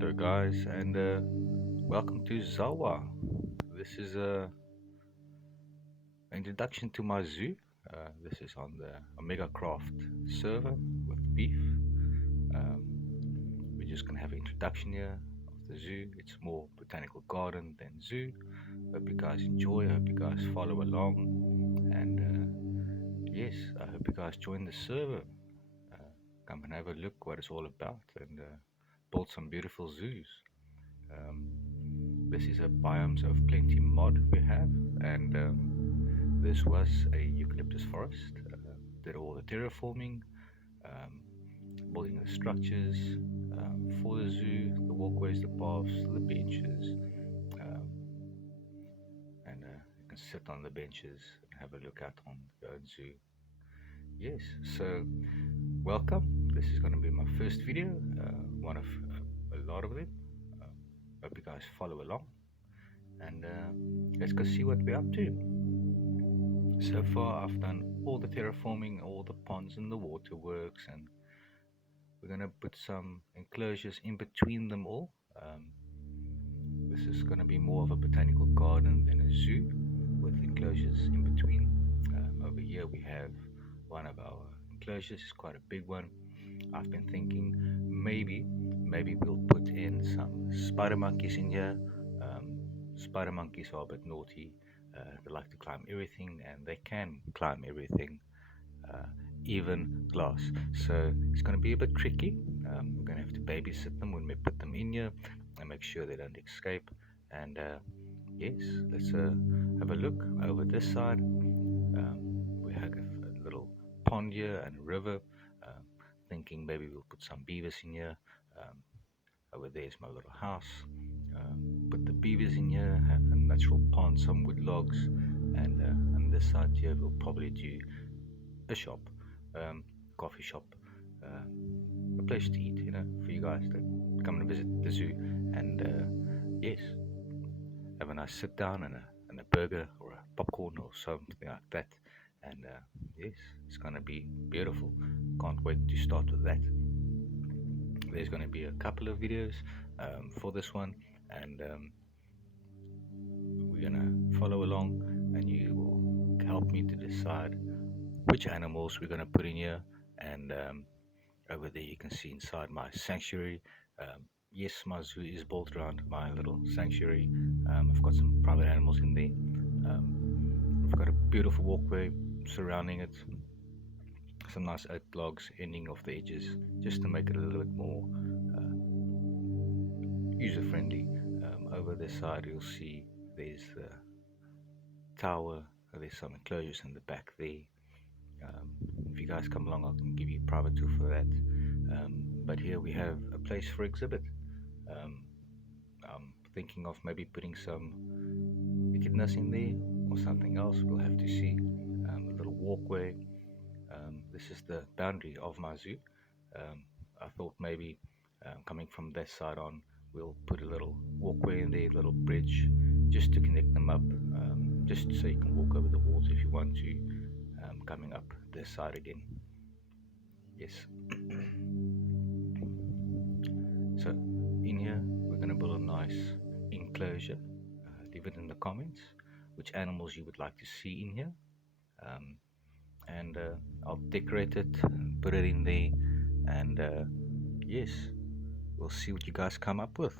Hello, guys, and welcome to ZAWA. This is a introduction to my zoo. This is on the Omega Craft server with beef. Um, we're just gonna have an introduction here of the zoo. It's more botanical garden than zoo. Hope you guys enjoy. I hope you guys follow along, and yes, I hope you guys join the server. Uh, Come and have a look what it's all about, and build some beautiful zoos. Um, this is a biomes of plenty mod we have, and this was a eucalyptus forest. Did all the terraforming, um, building the structures for the zoo, the walkways, the paths, the benches, um, and you can sit on the benches and have a look out on the zoo. Yes, so welcome. This is going to be my first video, one of a lot of them. Uh, Hope you guys follow along, and let's go see what we're up to. So far, I've done all the terraforming, all the ponds and the waterworks, and we're gonna put some enclosures in between them all. This is gonna be more of a botanical garden than a zoo, with enclosures in between. Over here we have one of our enclosures. It's quite a big one. I've been thinking maybe we'll put in some spider monkeys in here. Spider monkeys are a bit naughty. They like to climb everything, and they can climb everything, uh, even glass. So it's going to be a bit tricky. We're going to have to babysit them when we put them in here and make sure they don't escape. And yes, let's have a look over this side. We have a little pond here and a river. Uh, Thinking maybe we'll put some beavers in here. Um, Over there's my little house. Put the beavers in here, have a natural pond, some wood logs, and on this side here we'll probably do a shop, coffee shop, uh, a place to eat, for you guys that come and visit the zoo, and yes, have a nice sit down and a burger or a popcorn or something like that, and yes, it's gonna be beautiful. Can't wait to start with that. There's going to be a couple of videos for this one, and we're going to follow along, and you will help me to decide which animals we're going to put in here. And over there you can see inside my sanctuary. Yes, my zoo is built around my little sanctuary. I've got some private animals in there. I've got a beautiful walkway surrounding it, some nice oak logs ending off the edges, just to make it a little bit more user friendly. Over this side you'll see there's the tower. There's some enclosures in the back there. If you guys come along, I can give you a private tour for that. But here we have a place for exhibit. um, I'm thinking of maybe putting some echidnas in there or something else. We'll have to see. A little walkway. This is the boundary of my zoo. I thought maybe coming from that side on, we'll put a little walkway in there, a little bridge, just to connect them up, just so you can walk over the water if you want to, coming up this side again. Yes. So in here, we're going to build a nice enclosure. Leave it in the comments which animals you would like to see in here. And I'll decorate it and put it in there, and yes, we'll see what you guys come up with.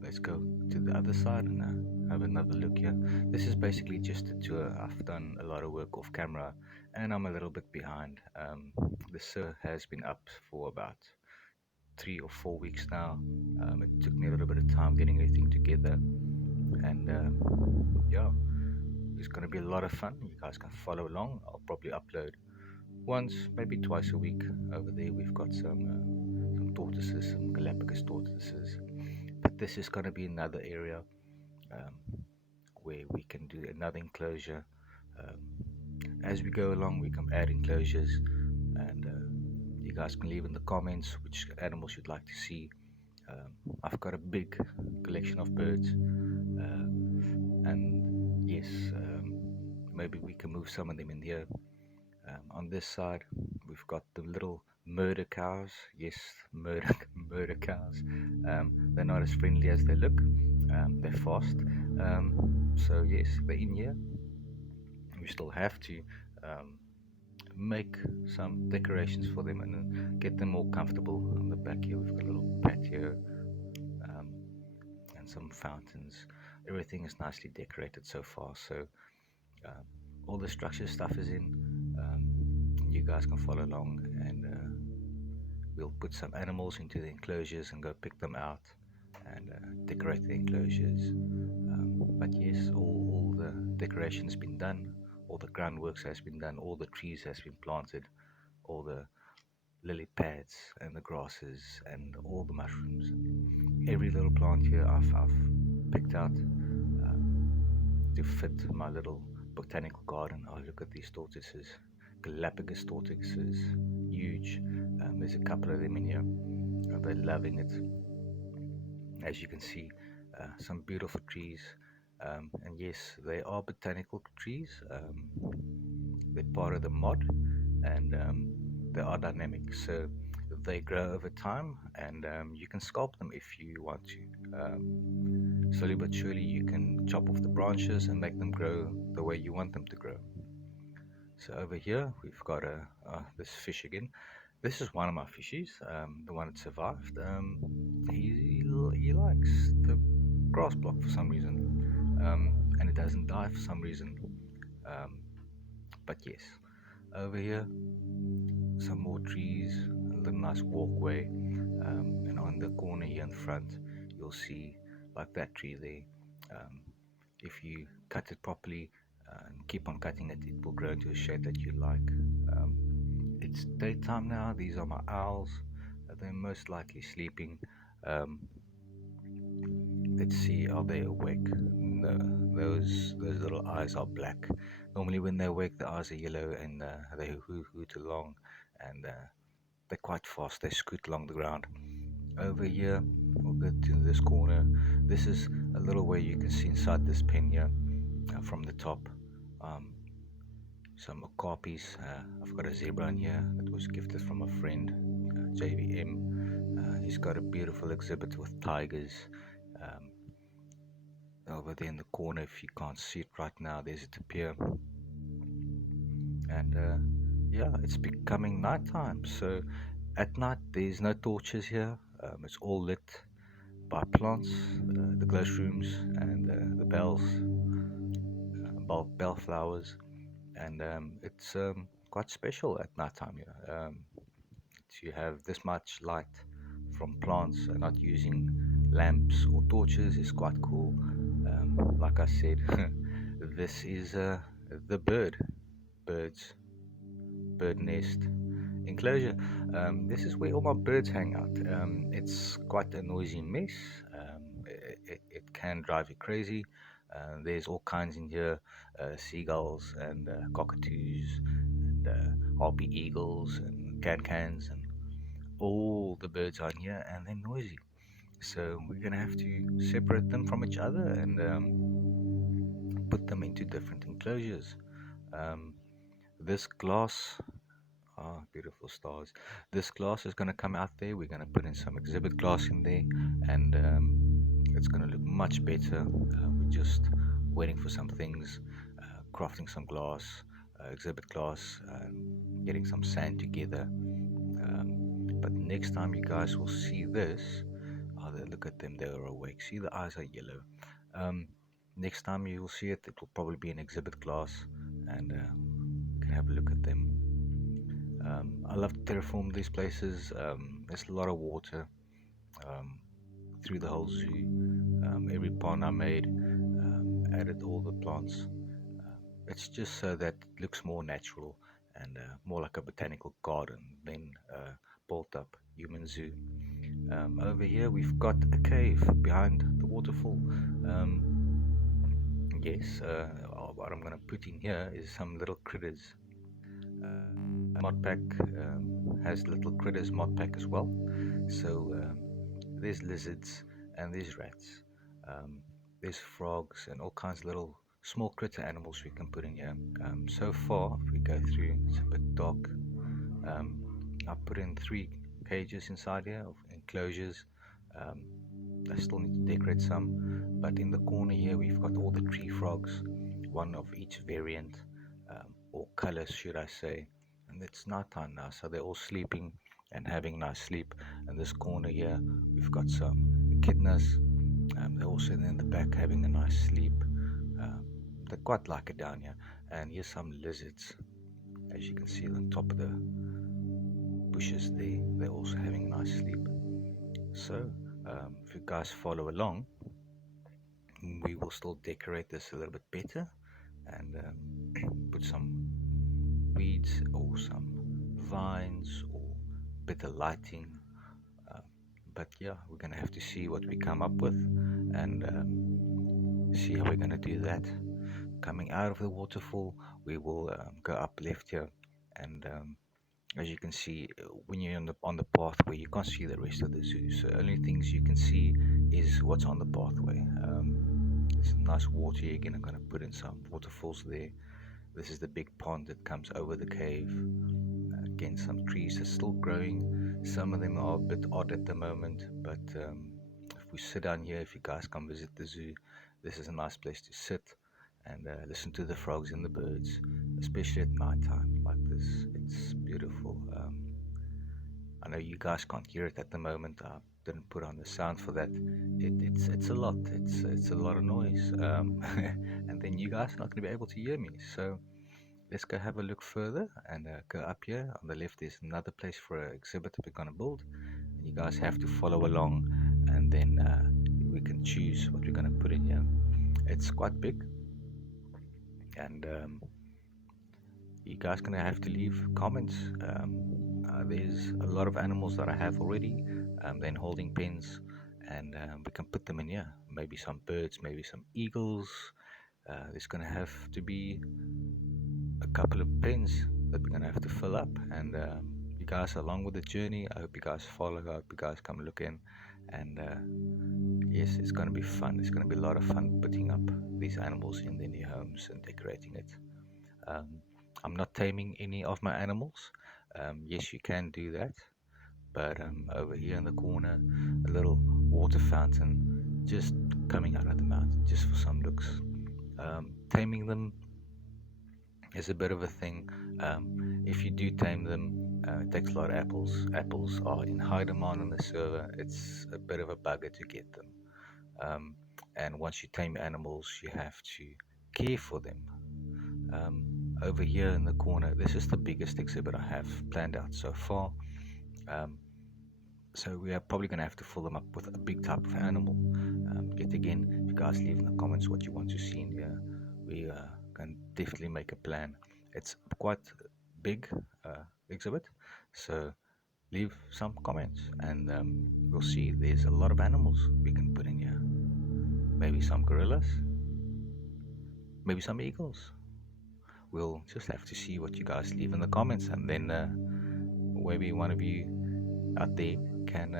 Let's go to the other side and have another look here. This is basically just a tour. I've done a lot of work off camera and I'm a little bit behind. The server has been up for about 3 or 4 weeks now. It took me a little bit of time getting everything together, and yeah, it's going to be a lot of fun. You guys can follow along. I'll probably upload once, maybe twice a week. Over there we've got some tortoises, some Galapagos tortoises. But this is going to be another area where we can do another enclosure. As we go along, we can add enclosures, and you guys can leave in the comments which animals you'd like to see. I've got a big collection of birds, and yes, maybe we can move some of them in here. On this side, we've got the little murder cows. Yes, murder murder cows. They're not as friendly as they look. They're fast. So yes, they're in here. We still have to um, make some decorations for them and then get them all comfortable. On the back here, we've got a little patio um, and some fountains. Everything is nicely decorated so far. So um, all the structure stuff is in. You guys can follow along, and we'll put some animals into the enclosures and go pick them out and decorate the enclosures. But yes, all the decoration has been done, all the groundworks has been done, all the trees has been planted, all the lily pads and the grasses and all the mushrooms. Every little plant here I've picked out to fit my little botanical garden. Oh, look at these tortoises, Galapagos tortoises, huge. There's a couple of them in here. They're loving it. As you can see, some beautiful trees. And yes, they are botanical trees. They're part of the mod, and they are dynamic. So they grow over time, and you can sculpt them if you want to. Slowly but surely, you can chop off the branches and make them grow the way you want them to grow. So over here, we've got this fish again. This is one of my fishies, the one that survived. He likes the grass block for some reason, and it doesn't die for some reason. Um, but yes, over here, some more trees, a little nice walkway, and on the corner here in front, you'll see like that tree there. If you cut it properly and keep on cutting it, it will grow into a shape that you like. It's daytime now. These are my owls. They're most likely sleeping. Um, let's see, are they awake? No, those little eyes are black. Normally, when they're awake, the eyes are yellow and they hoot along, and they're quite fast. They scoot along the ground. Over here, we'll go to this corner. This is a little way you can see inside this pen here from the top. Some okapis. I've got a zebra in here that was gifted from a friend, JVM. He's got a beautiful exhibit with tigers. Um, Over there in the corner, if you can't see it right now, there's a tapir. And yeah, it's becoming nighttime. So at night, there's no torches here. It's all lit by plants, the glow shrooms, and the bells, bell flowers. And it's quite special at night time here. To have this much light from plants and not using lamps or torches is quite cool. Like I said, this is the birds, bird nest enclosure. This is where all my birds hang out. It's quite a noisy mess. It can drive you crazy. There's all kinds in here, seagulls and cockatoos and harpy eagles and can-cans and all the birds are in here and they're noisy. So we're gonna have to separate them from each other and put them into different enclosures. Um, this glass, beautiful stars. This glass is gonna come out there. We're gonna put in some exhibit glass in there, and it's gonna look much better. We're just waiting for some things, crafting some glass, exhibit glass, getting some sand together. But next time you guys will see this, look at them, they're awake. See, the eyes are yellow. Next time you will see it, it will probably be an exhibit glass, and you can have a look at them. I love to terraform these places. There's a lot of water um, through the whole zoo. Every pond I made, added all the plants. It's just so that it looks more natural and more like a botanical garden than built up human zoo. Over here we've got a cave behind the waterfall. Yes, what I'm going to put in here is some little critters. Mod pack has little critters mod pack as well. So there's lizards and there's rats. There's frogs and all kinds of little small critter animals we can put in here. So far, if we go through, it's a bit dark. I put in 3 cages inside here of enclosures. Um, I still need to decorate some, but in the corner here we've got all the tree frogs, one of each variant, or colors, should I say. And it's night time now, so they're all sleeping and having nice sleep. And this corner here, we've got some echidnas. They're also in the back having a nice sleep. Um, they quite like it down here. And here's some lizards, as you can see on top of the bushes there. They're also having a nice sleep. So, if you guys follow along, we will still decorate this a little bit better and put some weeds or some vines or better lighting. Um, but yeah, we're gonna have to see what we come up with and see how we're gonna do that. Coming out of the waterfall, we will go up left here, and as you can see, when you're on the pathway, you can't see the rest of the zoo. So only things you can see is what's on the pathway. There's nice water here. Again, I'm gonna put in some waterfalls there. This is the big pond that comes over the cave. Again, some trees are still growing. Some of them are a bit odd at the moment, but if we sit down here, if you guys come visit the zoo, this is a nice place to sit and listen to the frogs and the birds, especially at night time like this. It's beautiful. I know you guys can't hear it at the moment. I didn't put on the sound for that. It's a lot. It's a lot of noise, and then you guys are not going to be able to hear me. So let's go have a look further and go up here. On the left is another place for an exhibit that we're going to build. And you guys have to follow along, and then we can choose what we're going to put in here. It's quite big, and you guys gonna have to leave comments. There's a lot of animals that I have already, then holding pens, and we can put them in here. Maybe some birds, maybe some eagles. There's gonna have to be a couple of pens that we're gonna have to fill up, and you guys are along with the journey. I hope you guys follow. I hope you guys come look in, and yes, it's gonna be fun. It's gonna be a lot of fun putting up these animals in their new homes and decorating it. I'm not taming any of my animals. Yes, you can do that, but over here in the corner, a little water fountain just coming out of the mountain, just for some looks. Taming them is a bit of a thing. If you do tame them, it takes a lot of apples. Apples are in high demand on the server. It's a bit of a bugger to get them. And once you tame animals, you have to care for them. Over here in the corner, this is the biggest exhibit I have planned out so far. So we are probably going to have to fill them up with a big type of animal. Yet again, if you guys leave in the comments what you want to see in here, we can definitely make a plan. It's quite a big exhibit, so leave some comments and we'll see. There's a lot of animals we can put in here. Maybe some gorillas, maybe some eagles. We'll just have to see what you guys leave in the comments, and then maybe one of you out there can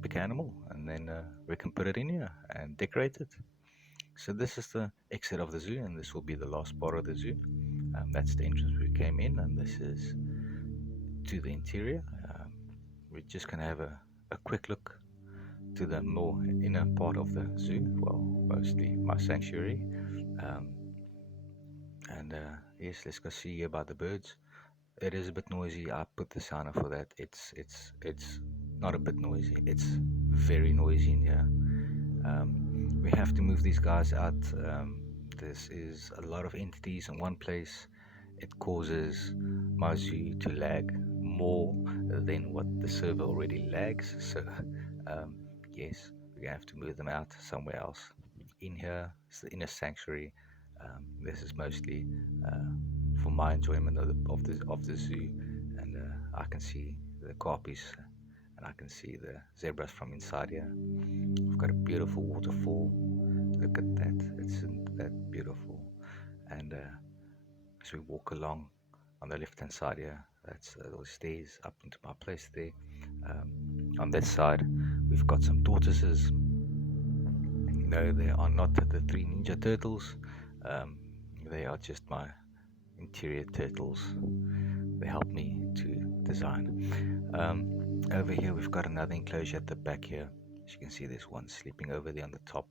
pick an animal, and then we can put it in here and decorate it. So this is the exit of the zoo, and this will be the last part of the zoo. That's the entrance we came in, and this is to the interior. We're just going to have a quick look to the more inner part of the zoo, well, mostly my sanctuary. And yes, let's go see about the birds. It is a bit noisy. I put the sound for that. It's not a bit noisy. It's very noisy in here. We have to move these guys out. This is a lot of entities in one place. It causes my zoo to lag more than what the server already lags. So yes, we're gonna have to move them out somewhere else. In here, it's the inner sanctuary. This is mostly for my enjoyment of the zoo, and I can see the carpies and I can see the zebras from inside here. We've got a beautiful waterfall. Look at that, isn't that beautiful? And as we walk along on the left hand side here, that's those stairs up into my place there. On that side, we've got some tortoises. No, they are not the 3 Ninja Turtles. They are just my interior turtles. they helped me to design. Over here we've got another enclosure at the back here. As you can see, there's one sleeping over there on the top.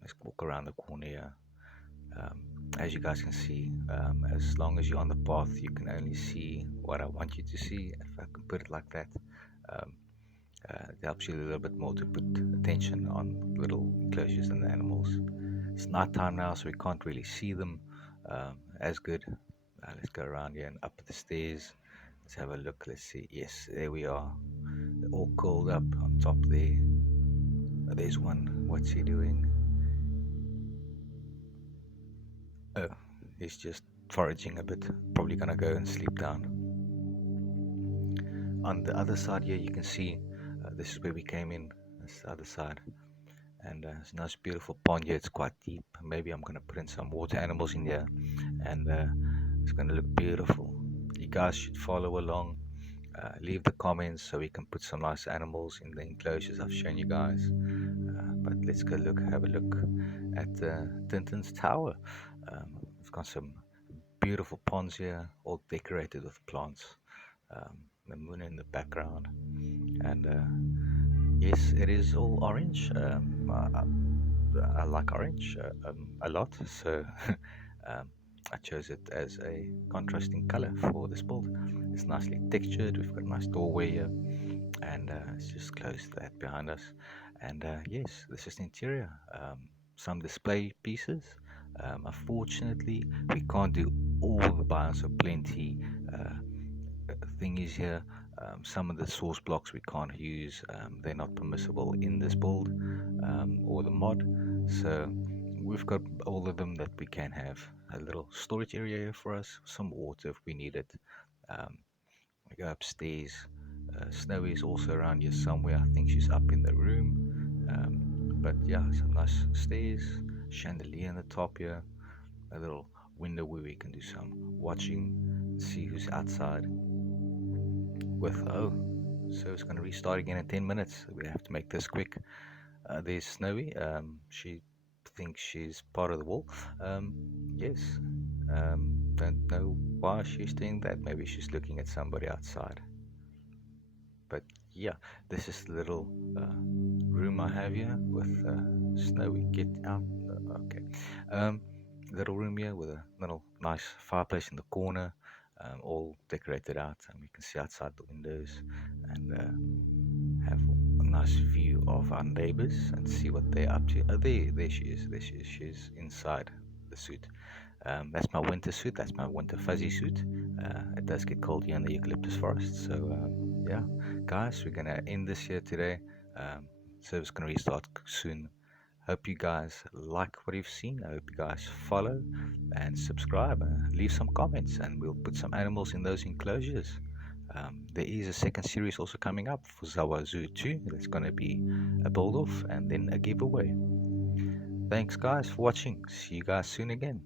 Let's walk around the corner here. Um, as you guys can see, as long as you're on the path, you can only see what I want you to see, if I can put it like that. Um, it helps you a little bit more to put attention on little enclosures and the animals. It's night time now, so we can't really see them as good. Let's go around here and up the stairs. Let's have a look. Let's see. Yes, there we are. They're all curled up on top there. There's one. What's he doing? Oh, he's just foraging a bit. Probably gonna go and sleep down. On the other side here, you can see this is where we came in. That's the other side. And it's a nice beautiful pond here. It's quite deep. Maybe I'm gonna put in some water animals in here, and it's gonna look beautiful. You guys should follow along. Leave the comments so we can put some nice animals in the enclosures I've shown you guys. But let's go have a look at Tintin's tower. We've got some beautiful ponds here, all decorated with plants. The moon in the background, and yes, it is all orange. I like orange a lot, so um, I chose it as a contrasting color for this build. It's nicely textured. We've got a nice doorway here, and let's just close that behind us. And yes, this is the interior. Some display pieces. Unfortunately, we can't do all the biomes of plenty thingies here. Some of the source blocks we can't use. They're not permissible in this build or the mod. So we've got all of them that we can have. A little storage area here for us, some water if we need it. Um, we go upstairs. Snowy is also around here somewhere. I think she's up in the room. But yeah, some nice stairs, chandelier on the top here, a little window where we can do some watching, see who's outside. So it's going to restart again in 10 minutes. We have to make this quick. There's Snowy. She thinks she's part of the wall. Yes. Don't know why she's doing that. Maybe she's looking at somebody outside. But yeah, this is the little room I have here with Snowy. Get out. Okay. Little room here with a little nice fireplace in the corner. All decorated out, and we can see outside the windows and have a nice view of our neighbors and see what they're up to. Oh, there she is. There she is. She's inside the suit. That's my winter suit. That's my winter fuzzy suit. It does get cold here in the eucalyptus forest. So yeah, guys, we're gonna end this here today. Service gonna restart soon. Hope you guys like what you've seen. I hope you guys follow and subscribe. Leave some comments, and we'll put some animals in those enclosures. There is a second series also coming up for ZAWA Zoo 2. That's going to be a build off and then a giveaway. Thanks, guys, for watching. See you guys soon again.